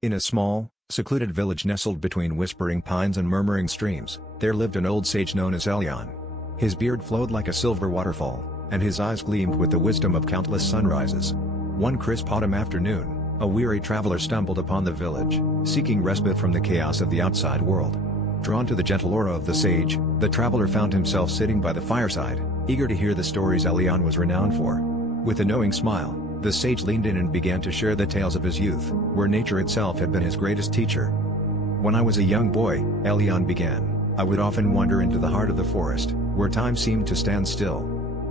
In a small, secluded village nestled between whispering pines and murmuring streams, there lived an old sage known as Elyon. His beard flowed like a silver waterfall, and his eyes gleamed with the wisdom of countless sunrises. One crisp autumn afternoon, a weary traveler stumbled upon the village, seeking respite from the chaos of the outside world. Drawn to the gentle aura of the sage, the traveler found himself sitting by the fireside, eager to hear the stories Elyon was renowned for. With a knowing smile, the sage leaned in and began to share the tales of his youth, where nature itself had been his greatest teacher. "When I was a young boy," Elyon began, "I would often wander into the heart of the forest, where time seemed to stand still.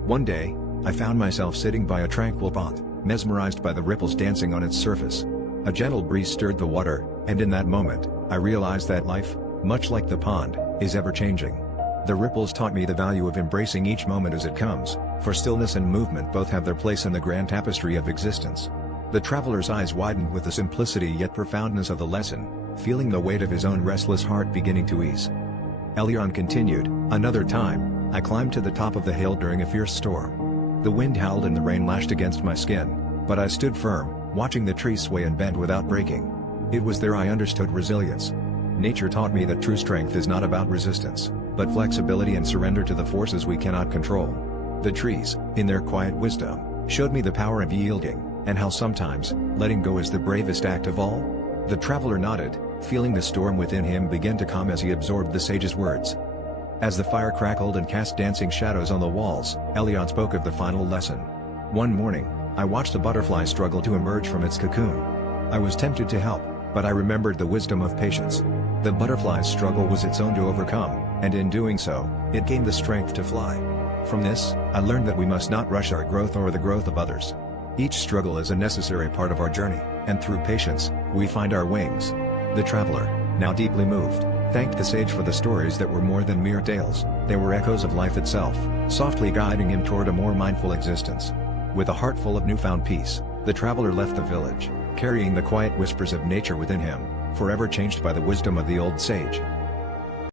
One day, I found myself sitting by a tranquil pond, mesmerized by the ripples dancing on its surface. A gentle breeze stirred the water, and in that moment, I realized that life, much like the pond, is ever-changing. The ripples taught me the value of embracing each moment as it comes, for stillness and movement both have their place in the grand tapestry of existence." The traveler's eyes widened with the simplicity yet profoundness of the lesson, feeling the weight of his own restless heart beginning to ease. Elyon continued, "Another time, I climbed to the top of the hill during a fierce storm. The wind howled and the rain lashed against my skin, but I stood firm, watching the trees sway and bend without breaking. It was there I understood resilience. Nature taught me that true strength is not about resistance, but flexibility and surrender to the forces we cannot control. The trees, in their quiet wisdom, showed me the power of yielding, and how sometimes, letting go is the bravest act of all." The traveler nodded, feeling the storm within him begin to calm as he absorbed the sage's words. As the fire crackled and cast dancing shadows on the walls, Elyon spoke of the final lesson. "One morning, I watched a butterfly struggle to emerge from its cocoon. I was tempted to help, but I remembered the wisdom of patience. The butterfly's struggle was its own to overcome, and in doing so, it gained the strength to fly. From this, I learned that we must not rush our growth or the growth of others. Each struggle is a necessary part of our journey, and through patience, we find our wings." The traveler, now deeply moved, thanked the sage for the stories that were more than mere tales. They were echoes of life itself, softly guiding him toward a more mindful existence. With a heart full of newfound peace, the traveler left the village, carrying the quiet whispers of nature within him, forever changed by the wisdom of the old sage.